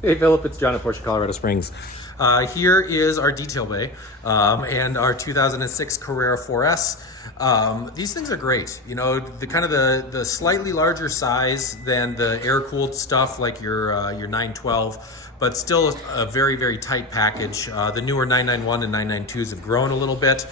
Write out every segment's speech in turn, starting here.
Hey Philip, it's John at Porsche Colorado Springs. Here is our detail bay and our 2006 Carrera 4S. These things are great. You know, the slightly larger size than the air-cooled stuff like your 912, but still a very, very tight package. The newer 991 and 992s have grown a little bit.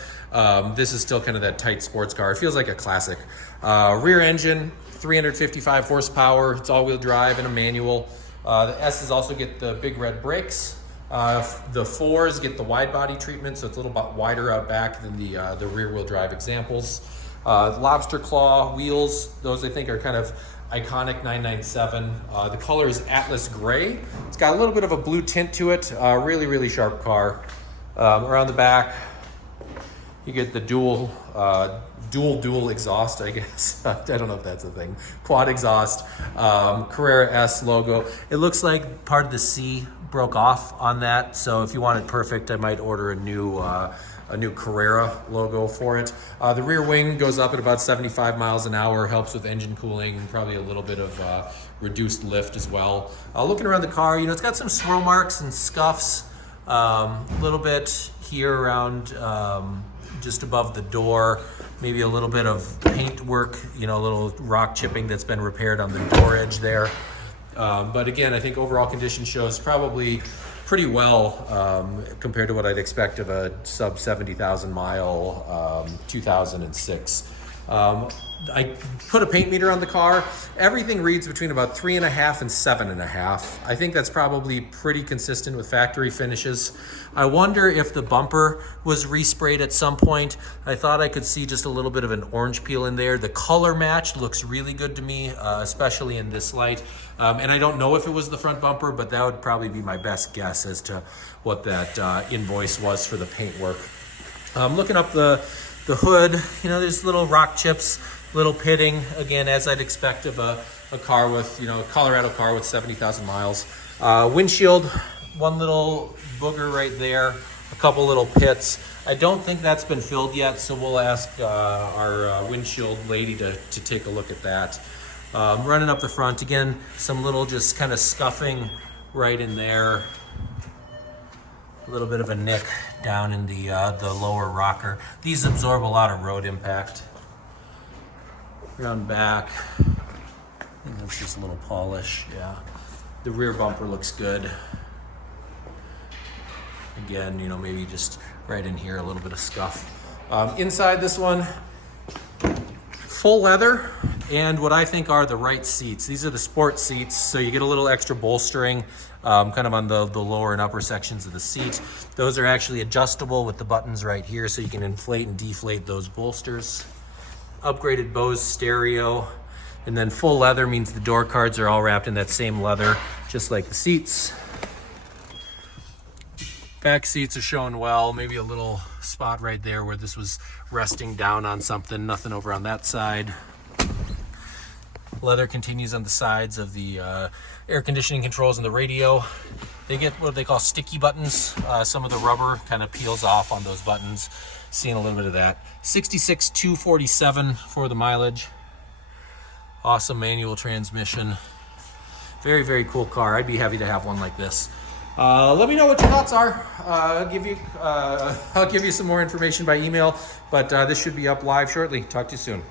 This is still kind of that tight sports car. It feels like a classic. Rear engine, 355 horsepower. It's all-wheel drive and a manual. The S's also get the big red brakes. The 4s get the wide body treatment, so it's a little bit wider out back than the rear wheel drive examples. Lobster claw wheels, those I think are kind of iconic 997. The color is Atlas gray. It's got a little bit of a blue tint to it. Really, really sharp car. Around the back, you get the dual exhaust, I guess. I don't know if that's a thing. Quad exhaust, Carrera S logo. It looks like part of the C broke off on that, so if you want it perfect, I might order a new Carrera logo for it. The rear wing goes up at about 75 miles an hour, helps with engine cooling, and probably a little bit of reduced lift as well. Looking around the car, you know, it's got some swirl marks and scuffs, a little bit here around just above the door, maybe a little bit of paint work, you know, a little rock chipping that's been repaired on the door edge there. But again, I think overall condition shows probably pretty well compared to what I'd expect of a sub 70,000 mile 2006. I put a paint meter on the car. Everything reads between about 3.5 and 7.5. I think that's probably pretty consistent with factory finishes. I wonder if the bumper was resprayed at some point. I thought I could see just a little bit of an orange peel in there. The color match looks really good to me, especially in this light. And I don't know if it was the front bumper, but that would probably be my best guess as to what that invoice was for the paint work. Looking up the hood, you know, there's little rock chips, little pitting, again, as I'd expect of a car with, you know, a Colorado car with 70,000 miles. Windshield, one little booger right there, a couple little pits. I don't think that's been filled yet, so we'll ask our windshield lady to take a look at that. Running up the front, again, some little just kind of scuffing right in there. A little bit of a nick down in the lower rocker. These absorb a lot of road impact. Around back, and that's just a little polish, yeah. The rear bumper looks good. Again, you know, maybe just right in here, a little bit of scuff. Inside this one, full leather, and what I think are the right seats. These are the sport seats, so you get a little extra bolstering kind of on the lower and upper sections of the seat. Those are actually adjustable with the buttons right here, so you can inflate and deflate those bolsters. Upgraded Bose stereo, and then full leather means the door cards are all wrapped in that same leather, just like the seats. Back seats are showing well, maybe a little spot right there where this was resting down on something, nothing over on that side. Leather continues on the sides of the air conditioning controls and the radio. They get what they call sticky buttons. Some of the rubber kind of peels off on those buttons. Seeing a little bit of that. 66,247 for the mileage. Awesome manual transmission. Very, very cool car. I'd be happy to have one like this. Let me know what your thoughts are. I'll give you some more information by email, but this should be up live shortly. Talk to you soon.